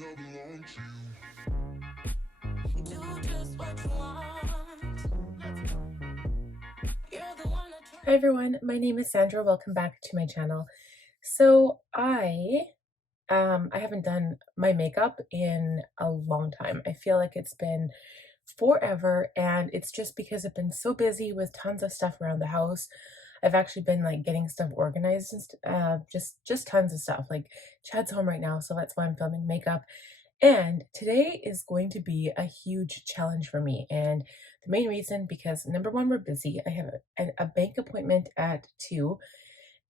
Hi everyone, my name is Sandra. Welcome back to my channel. So I haven't done my makeup in a long time. I feel like it's been forever, and it's just because I've been so busy with tons of stuff around the house. I've actually been like getting stuff organized and just tons of stuff. Like Chad's home right now, so that's why I'm filming makeup. And today is going to be a huge challenge for me. And the main reason, because number one, we're busy. I have a bank appointment at 2,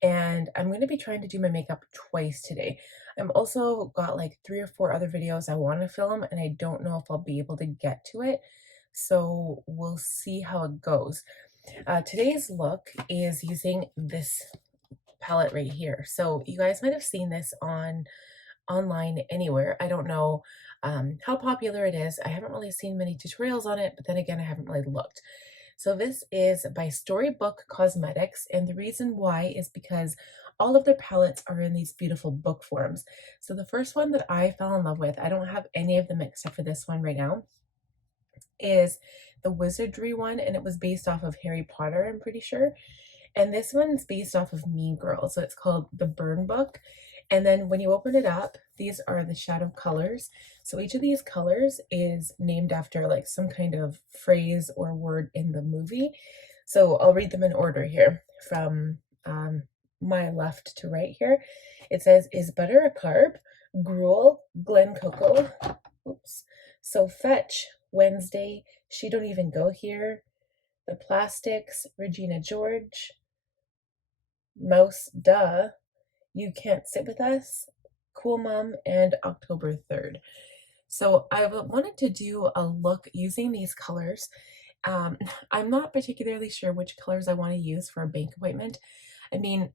and I'm going to be trying to do my makeup twice today. I'm also got like 3 or 4 other videos I want to film, and I don't know if I'll be able to get to it. So we'll see how it goes. Today's look is using this palette right here. So you guys might have seen this online anywhere. I don't know how popular it is. I haven't really seen many tutorials on it, but then again, I haven't really looked. So this is by Storybook Cosmetics, and the reason why is because all of their palettes are in these beautiful book forms. So the first one that I fell in love with, I don't have any of them except for this one right now, is the Wizardry one, and it was based off of Harry Potter, I'm pretty sure. And this one's based off of Mean Girls, so it's called the Burn Book. And then when you open it up, these are the shadow colors. So each of these colors is named after like some kind of phrase or word in the movie. So I'll read them in order here from my left to right here. It says, is butter a carb? Gruel, Glen Coco, oops. So fetch, Wednesday, she don't even go here. The Plastics, Regina George. Mouse, duh. You can't sit with us, Cool Mom, and October 3rd. So I wanted to do a look using these colors. I'm not particularly sure which colors I want to use for a bank appointment. I mean,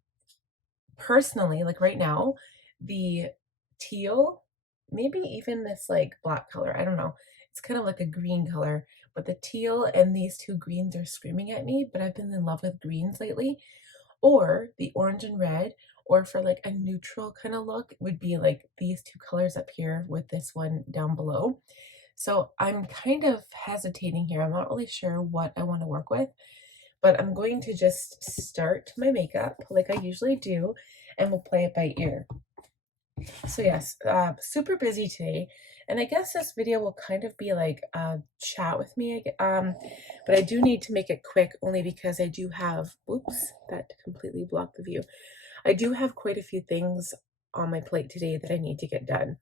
personally, like right now, the teal, maybe even this like black color, I don't know. It's kind of like a green color, but the teal and these two greens are screaming at me, but I've been in love with greens lately. Or the orange and red, or for like a neutral kind of look, would be like these two colors up here with this one down below. So I'm kind of hesitating here. I'm not really sure what I want to work with, but I'm going to just start my makeup like I usually do, and we'll play it by ear. So yes, super busy today, and I guess this video will kind of be like a chat with me, but I do need to make it quick only because I do have, oops, that completely blocked the view. I do have quite a few things on my plate today that I need to get done.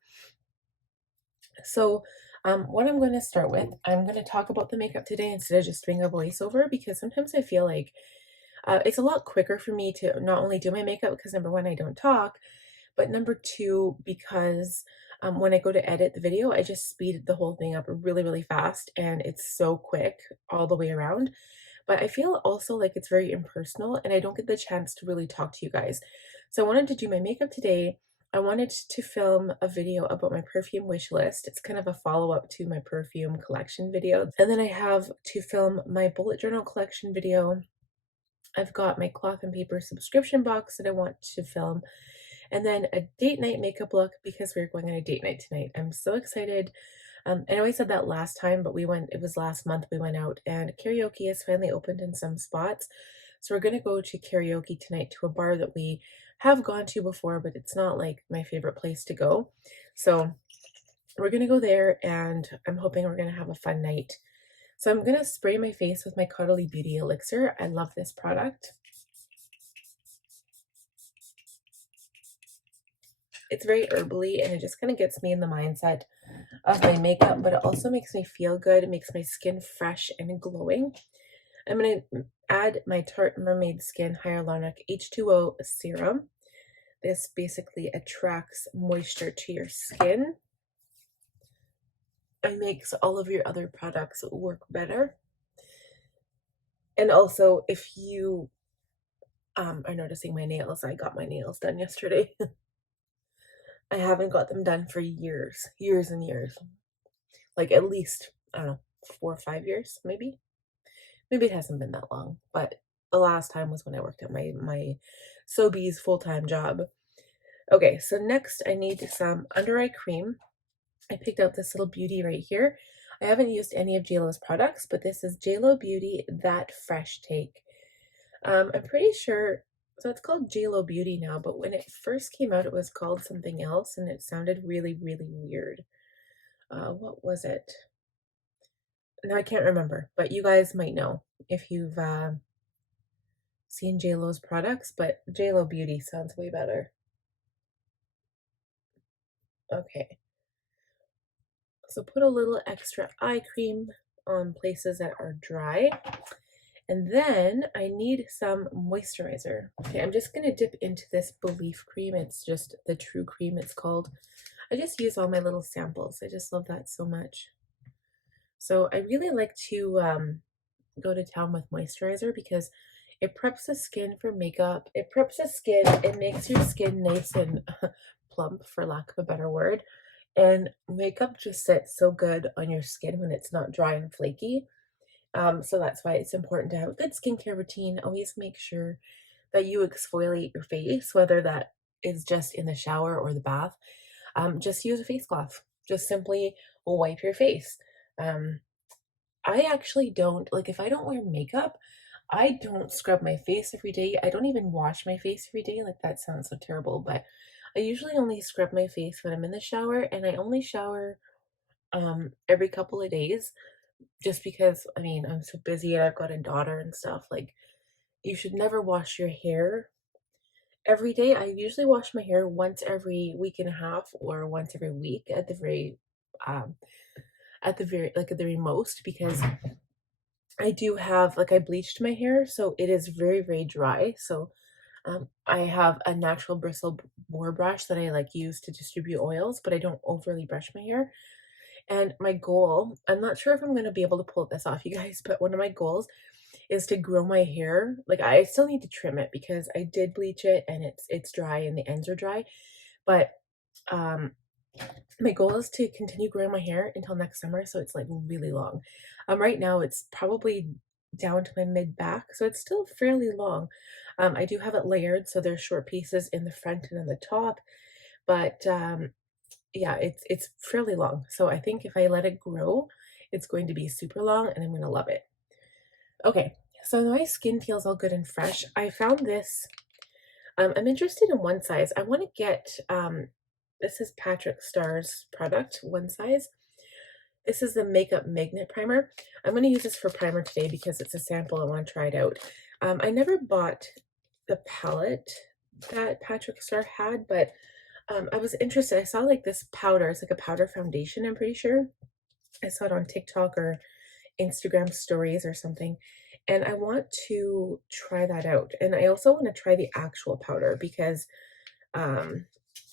So what I'm going to start with, I'm going to talk about the makeup today instead of just doing a voiceover, because sometimes I feel like it's a lot quicker for me to not only do my makeup, because number one, I don't talk, but number two, because when I go to edit the video, I just speed the whole thing up really, really fast, and it's so quick all the way around. But I feel also like it's very impersonal, and I don't get the chance to really talk to you guys. So I wanted to do my makeup today. I wanted to film a video about my perfume wish list. It's kind of a follow-up to my perfume collection video. And then I have to film my bullet journal collection video. I've got my cloth and paper subscription box that I want to film. And then a date night makeup look, because we're going on a date night tonight. I'm so excited. I know I said that last time, but it was last month we went out, and karaoke has finally opened in some spots. So we're going to go to karaoke tonight to a bar that we have gone to before, but it's not like my favorite place to go. So we're going to go there, and I'm hoping we're going to have a fun night. So I'm going to spray my face with my Cuddly Beauty Elixir. I love this product. It's very herbally, and it just kind of gets me in the mindset of my makeup, but it also makes me feel good. It makes my skin fresh and glowing. I'm going to add my Tarte Mermaid Skin Hyaluronic H2O Serum. This basically attracts moisture to your skin and makes all of your other products work better. And also, if you are noticing my nails, I got my nails done yesterday. I haven't got them done for years and years. Like at least, I don't know, 4 or 5 years, maybe. Maybe it hasn't been that long, but the last time was when I worked at my Sobeys full-time job. Okay, so next I need some under eye cream. I picked out this little beauty right here. I haven't used any of JLo's products, but this is JLo Beauty That Fresh Take. I'm pretty sure, so it's called JLo Beauty now, but when it first came out, it was called something else, and it sounded really, really weird. What was it? Now I can't remember, but you guys might know if you've seen JLo's products, but JLo Beauty sounds way better. Okay, so put a little extra eye cream on places that are dry. And then I need some moisturizer. Okay, I'm just going to dip into this Belief cream. It's just the True Cream, it's called. I just use all my little samples. I just love that so much. So I really like to go to town with moisturizer because it preps the skin for makeup. It preps the skin. It makes your skin nice and plump, for lack of a better word. And makeup just sits so good on your skin when it's not dry and flaky. So that's why it's important to have a good skincare routine. Always make sure that you exfoliate your face, whether that is just in the shower or the bath. Just use a face cloth. Just simply wipe your face. I actually don't, like, if I don't wear makeup, I don't scrub my face every day. I don't even wash my face every day. Like, that sounds so terrible, but I usually only scrub my face when I'm in the shower, and I only shower every couple of days just because, I mean, I'm so busy and I've got a daughter and stuff. Like, you should never wash your hair every day. I usually wash my hair once every week and a half or once every week um at the very most, because I do have, like, I bleached my hair, so it is very, very dry. So I have a natural bristle boar brush that I like use to distribute oils, but I don't overly brush my hair. And my goal, I'm not sure if I'm going to be able to pull this off, you guys, but one of my goals is to grow my hair. Like, I still need to trim it because I did bleach it and it's dry and the ends are dry. But um my goal is to continue growing my hair until next summer, so it's like really long. Right now it's probably down to my mid back, so it's still fairly long. I do have it layered, so there's short pieces in the front and in the top, but yeah, it's fairly long. So I think if I let it grow, it's going to be super long and I'm going to love it. Okay, so my skin feels all good and fresh. I found this. I'm interested in one size. I want to get, this is Patrick Starr's product, one size. This is the Makeup Magnet Primer. I'm going to use this for primer today because it's a sample. I want to try it out. I never bought the palette that Patrick Starr had, but I was interested. I saw like this powder. It's like a powder foundation, I'm pretty sure. I saw it on TikTok or Instagram stories or something. And I want to try that out. And I also want to try the actual powder because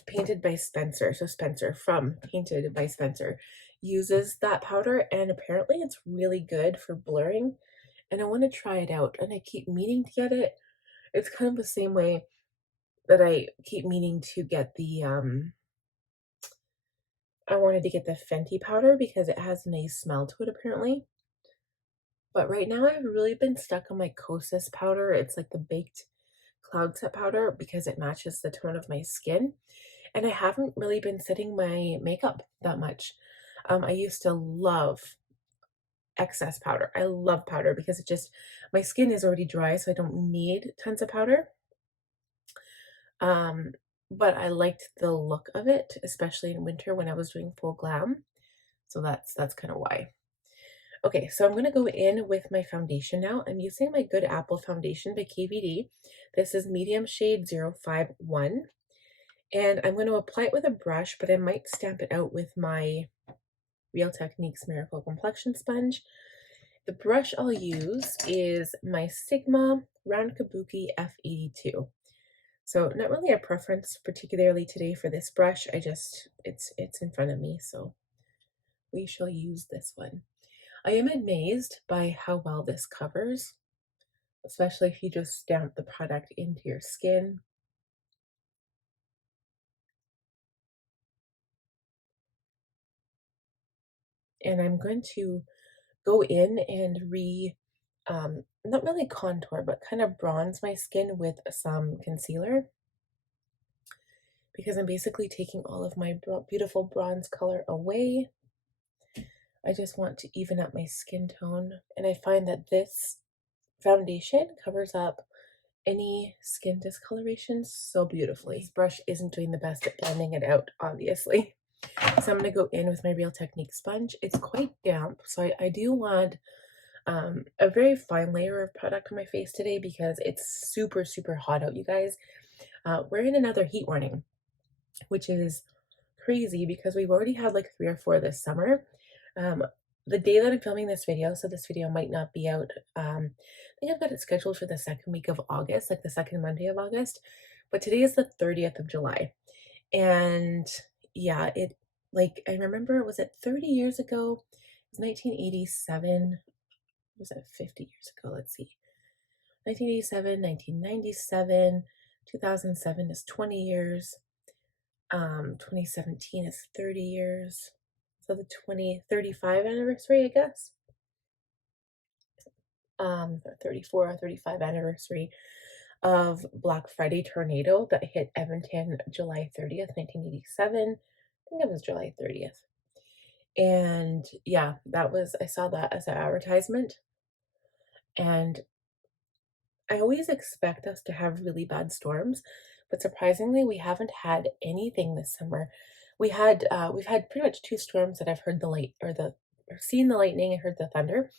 Painted by Spencer, so Spencer from Painted by Spencer uses that powder, and apparently it's really good for blurring. And I want to try it out, and I keep meaning to get it. It's kind of the same way that I keep meaning to get the I wanted to get the Fenty powder because it has a nice smell to it apparently. But right now I've really been stuck on my Kosas powder. It's like the baked cloud set powder because it matches the tone of my skin. And I haven't really been setting my makeup that much. I used to love excess powder. I love powder because it just, my skin is already dry, so I don't need tons of powder. Um, but I liked the look of it, especially in winter when I was doing full glam. So that's kind of why. Okay, so I'm going to go in with my foundation now. I'm using my Good Apple foundation by KVD. This is medium shade 051. And I'm going to apply it with a brush, but I might stamp it out with my Real Techniques Miracle Complexion Sponge. The brush I'll use is my Sigma Round Kabuki F82. So not really a preference particularly today for this brush. It's in front of me, so we shall use this one. I am amazed by how well this covers, especially if you just stamp the product into your skin. And I'm going to go in and not really contour, but kind of bronze my skin with some concealer. because I'm basically taking all of my beautiful bronze color away. I just want to even up my skin tone, and I find that this foundation covers up any skin discoloration so beautifully. This brush isn't doing the best at blending it out, obviously. So I'm going to go in with my Real Technique sponge. It's quite damp, so I do want a very fine layer of product on my face today because it's super, super hot out, you guys. We're in another heat warning, which is crazy because we've already had like 3 or 4 this summer. The day that I'm filming this video, so this video might not be out, I think I've got it scheduled for the second week of August, like the second Monday of August, but today is the 30th of July. And yeah, like, I remember, was it 30 years ago? It was 1987. Was it 50 years ago? Let's see. 1987, 1997, 2007 is 20 years. 2017 is 30 years. So the 35 anniversary, I guess. 34 or 35 anniversary of Black Friday tornado that hit Edmonton July 30th, 1987. I think it was July 30th. And yeah, I saw that as an advertisement. And I always expect us to have really bad storms, but surprisingly, we haven't had anything this summer. We've had pretty much 2 storms that I've heard seen the lightning and heard the thunder.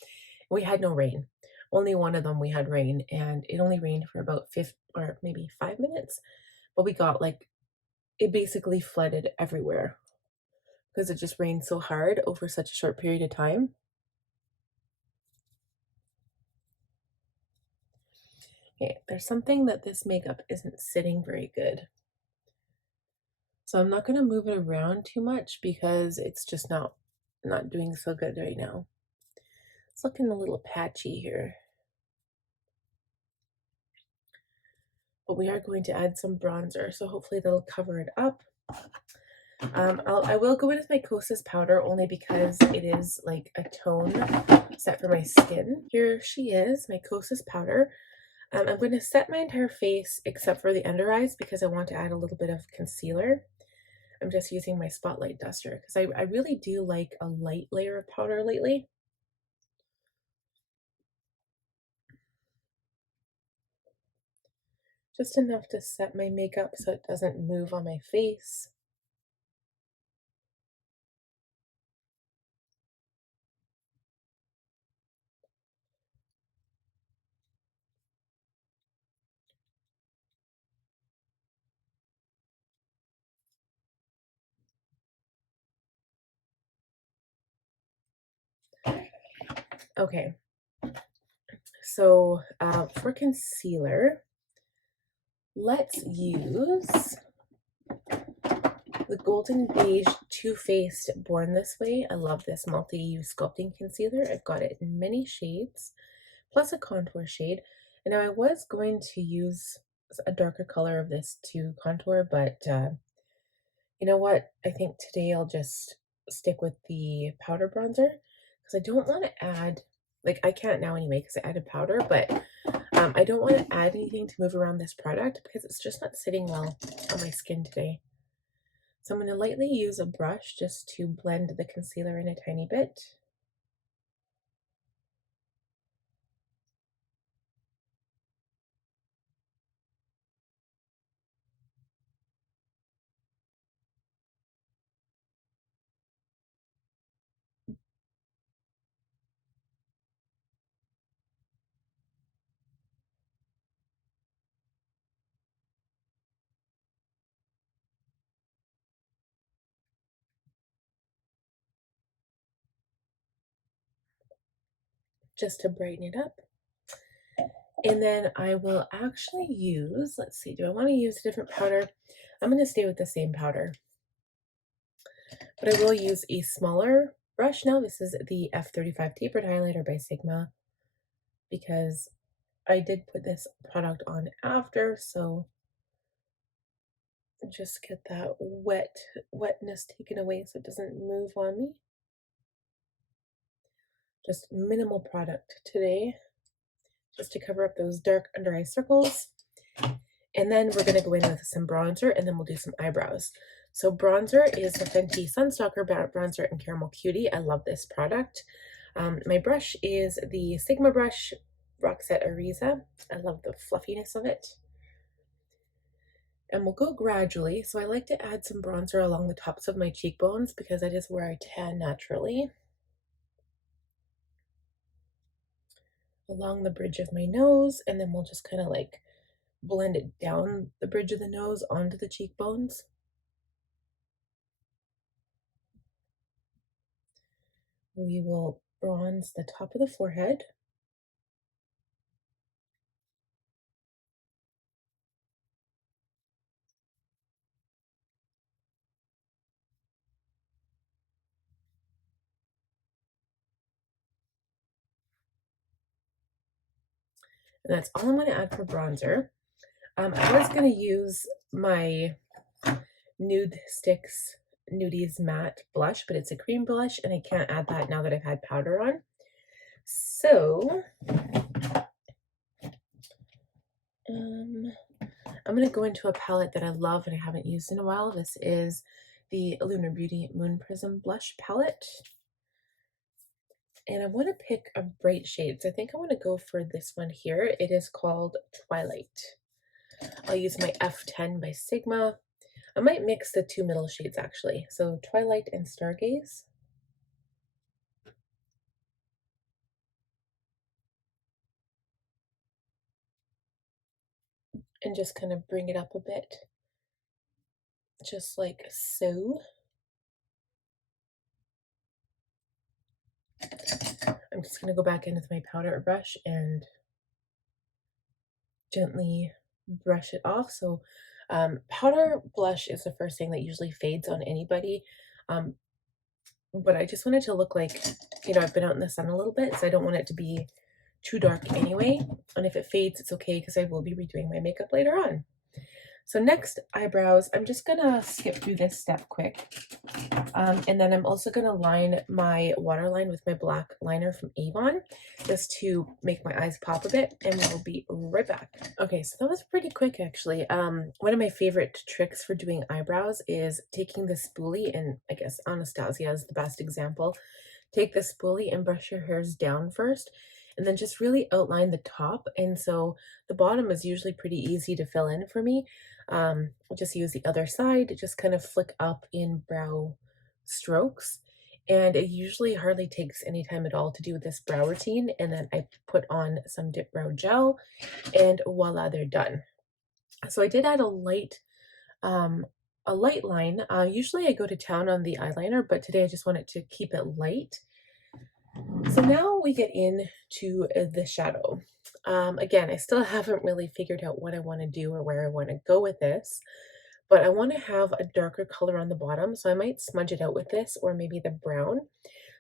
We had no rain. Only one of them we had rain, and it only rained for about 5 or maybe 5 minutes, but we got like, it basically flooded everywhere because it just rained so hard over such a short period of time. Okay, there's something that this makeup isn't sitting very good. So I'm not going to move it around too much because it's just not doing so good right now. It's looking a little patchy here. But we are going to add some bronzer, so hopefully that'll cover it up. I will go in with my Kosas powder only because it is like a tone set for my skin. Here she is, my Kosas powder. I'm going to set my entire face except for the under eyes because I want to add a little bit of concealer. I'm just using my spotlight duster because I really do like a light layer of powder lately. Just enough to set my makeup so it doesn't move on my face. Okay, so for concealer, let's use the Golden Beige Too Faced Born This Way. I love this multi-use sculpting concealer. I've got it in many shades, plus a contour shade. And now I was going to use a darker color of this to contour, but you know what? I think today I'll just stick with the powder bronzer because I don't want to add, like, I can't now anyway because I added powder, but I don't want to add anything to move around this product because it's just not sitting well on my skin today. So I'm going to lightly use a brush just to blend the concealer in a tiny bit. Just to brighten it up. And then I will actually use, let's see, do I want to use a different powder? I'm going to stay with the same powder. But I will use a smaller brush now. This is the F35 Tapered Highlighter by Sigma because I did put this product on after, so just get that wetness taken away so it doesn't move on me. Just minimal product today, just to cover up those dark under eye circles. And then we're going to go in with some bronzer, and then we'll do some eyebrows. So bronzer is the Fenty Sunstalker Bronzer in Caramel Cutie. I love this product. My brush is the Sigma brush Roxette Ariza. I love the fluffiness of it. And we'll go gradually. So I like to add some bronzer along the tops of my cheekbones because that is where I tan naturally. Along the bridge of my nose, and then we'll just kind of like blend it down the bridge of the nose onto the cheekbones. We will bronze the top of the forehead. And that's all I'm going to add for bronzer. I was going to use my Nude Sticks Nudies Matte Blush, but it's a cream blush, and I can't add that now that I've had powder on. So, I'm going to go into a palette that I love and I haven't used in a while. This is the Lunar Beauty Moon Prism Blush Palette. And I want to pick a bright shade. So I think I want to go for this one here. It is called Twilight. I'll use my F10 by Sigma. I might mix the two middle shades actually. So Twilight and Stargaze. And just kind of bring it up a bit. Just like so. I'm just going to go back in with my powder brush and gently brush it off. So powder blush is the first thing that usually fades on anybody. But I just want it to look like, you know, I've been out in the sun a little bit, so I don't want it to be too dark anyway. And if it fades, it's okay because I will be redoing my makeup later on. So next, eyebrows. I'm just gonna skip through this step quick. And then I'm also gonna line my waterline with my black liner from Avon, just to make my eyes pop a bit, and we'll be right back. Okay, so that was pretty quick actually. One of my favorite tricks for doing eyebrows is taking the spoolie, and I guess Anastasia is the best example. Take the spoolie and brush your hairs down first, and then just really outline the top. And so the bottom is usually pretty easy to fill in for me. I'll just use the other side to just kind of flick up in brow strokes. And it usually hardly takes any time at all to do this brow routine. And then I put on some dip brow gel, and voila, they're done. So I did add a light line. Usually I go to town on the eyeliner, but today I just wanted to keep it light. So now we get into the shadow. Again, I still haven't really figured out what I want to do or where I want to go with this, but I want to have a darker color on the bottom, so I might smudge it out with this or maybe the brown.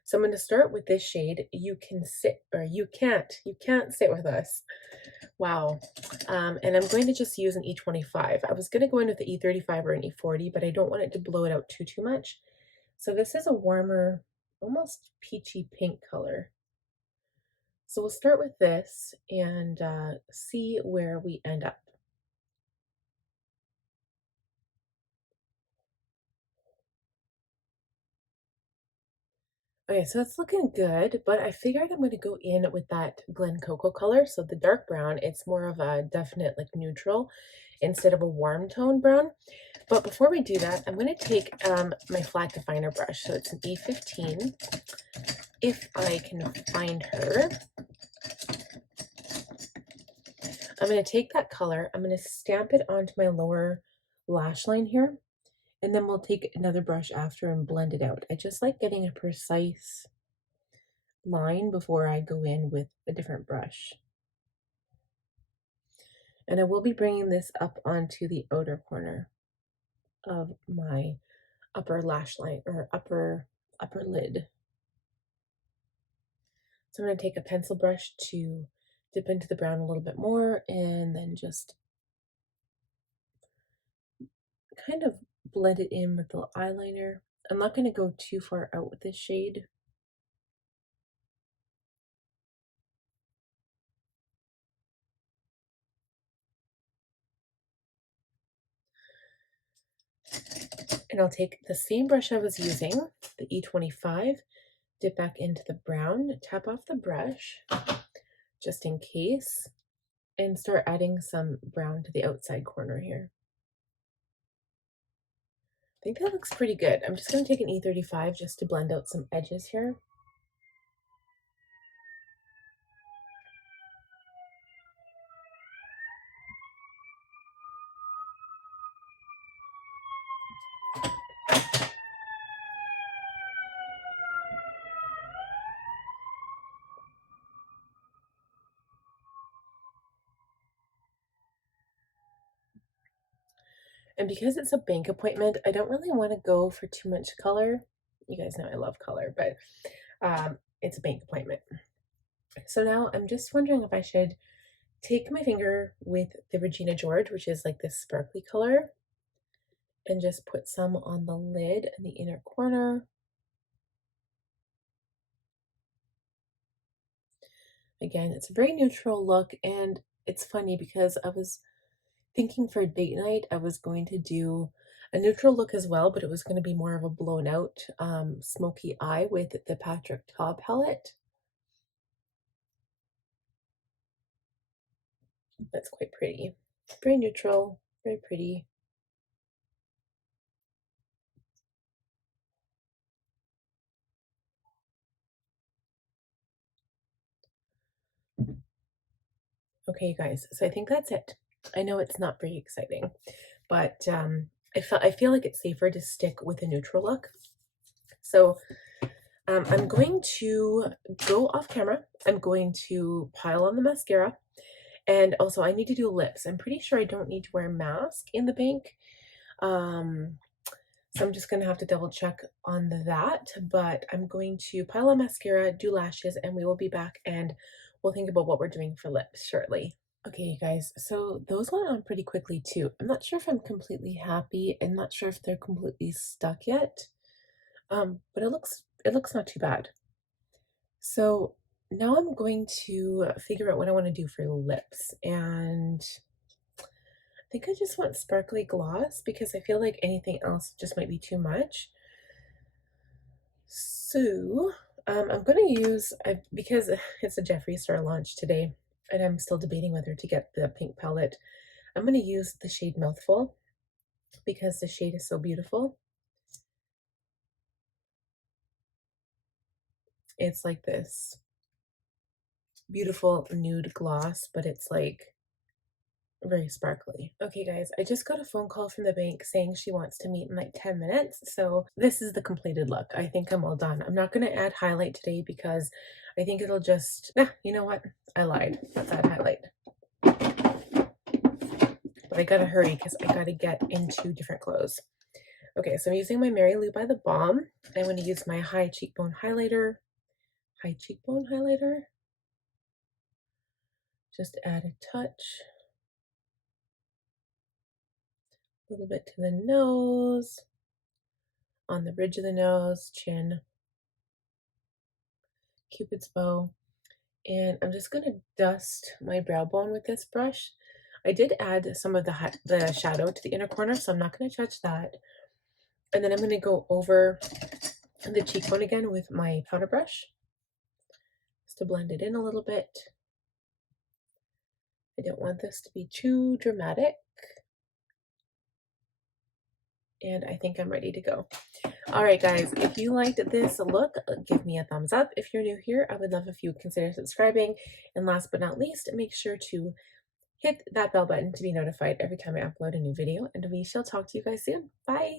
So I'm going to start with this shade. You can sit, or you can't sit with us. Wow. And I'm going to just use an E25. I was going to go in with the E35 or an E40, but I don't want it to blow it out too much. So this is a warmer, almost peachy pink color. So we'll start with this and see where we end up. Okay, so it's looking good, but I figured I'm going to go in with that Glen Cocoa color. So the dark brown, it's more of a definite like neutral instead of a warm tone brown. But before we do that, I'm going to take my flat definer brush. So it's an E15, if I can find her. I'm going to take that color, I'm going to stamp it onto my lower lash line here, and then we'll take another brush after and blend it out. I just like getting a precise line before I go in with a different brush. And I will be bringing this up onto the outer corner of my upper lash line, or upper lid. So I'm going to take a pencil brush to dip into the brown a little bit more, and then just kind of blend it in with the eyeliner. I'm not going to go too far out with this shade. And I'll take the same brush I was using, the E25, dip back into the brown, tap off the brush, just in case, and start adding some brown to the outside corner here. I think that looks pretty good. I'm just going to take an E35 just to blend out some edges here. And because it's a bank appointment, I don't really want to go for too much color. You guys know I love color, but it's a bank appointment. So now I'm just wondering if I should take my finger with the Regina George, which is like this sparkly color, and just put some on the lid and the inner corner. Again, it's a very neutral look, and it's funny because I was thinking for date night I was going to do a neutral look as well, but it was going to be more of a blown out smoky eye with the Patrick Ta palette. That's quite pretty. Very neutral, very pretty. Okay, you guys, so I think that's it. I know it's not very exciting, but I feel like it's safer to stick with a neutral look. So I'm going to go off camera. I'm going to pile on the mascara. And also I need to do lips. I'm pretty sure I don't need to wear a mask in the bank. So I'm just going to have to double check on that. But I'm going to pile on mascara, do lashes, and we will be back and we'll think about what we're doing for lips shortly. Okay, you guys, so those went on pretty quickly too. I'm not sure if I'm completely happy. I'm not sure if they're completely stuck yet. But it looks not too bad. So now I'm going to figure out what I want to do for lips, and I think I just want sparkly gloss because I feel like anything else just might be too much. So I'm going to use, because it's a Jeffree Star launch today, and I'm still debating whether to get the pink palette, I'm going to use the shade Mouthful because the shade is so beautiful. It's like this beautiful nude gloss, but it's like very sparkly. Okay guys, I just got a phone call from the bank saying she wants to meet in like 10 minutes. So this is the completed look. I think I'm all done. I'm not going to add highlight today because I think it'll just, you know what? I lied. Let's add highlight. But I gotta hurry because I gotta get into different clothes. Okay, so I'm using my Mary Lou by the Balm. I'm going to use my high cheekbone highlighter. Just add a touch. A little bit to the nose, on the bridge of the nose, chin, Cupid's bow, and I'm just going to dust my brow bone with this brush. I did add some of the shadow to the inner corner, so I'm not going to touch that. And then I'm going to go over the cheekbone again with my powder brush, just to blend it in a little bit. I don't want this to be too dramatic. And I think I'm ready to go. All right, guys, if you liked this look, give me a thumbs up. If you're new here, I would love if you would consider subscribing. And last but not least, make sure to hit that bell button to be notified every time I upload a new video. And we shall talk to you guys soon. Bye.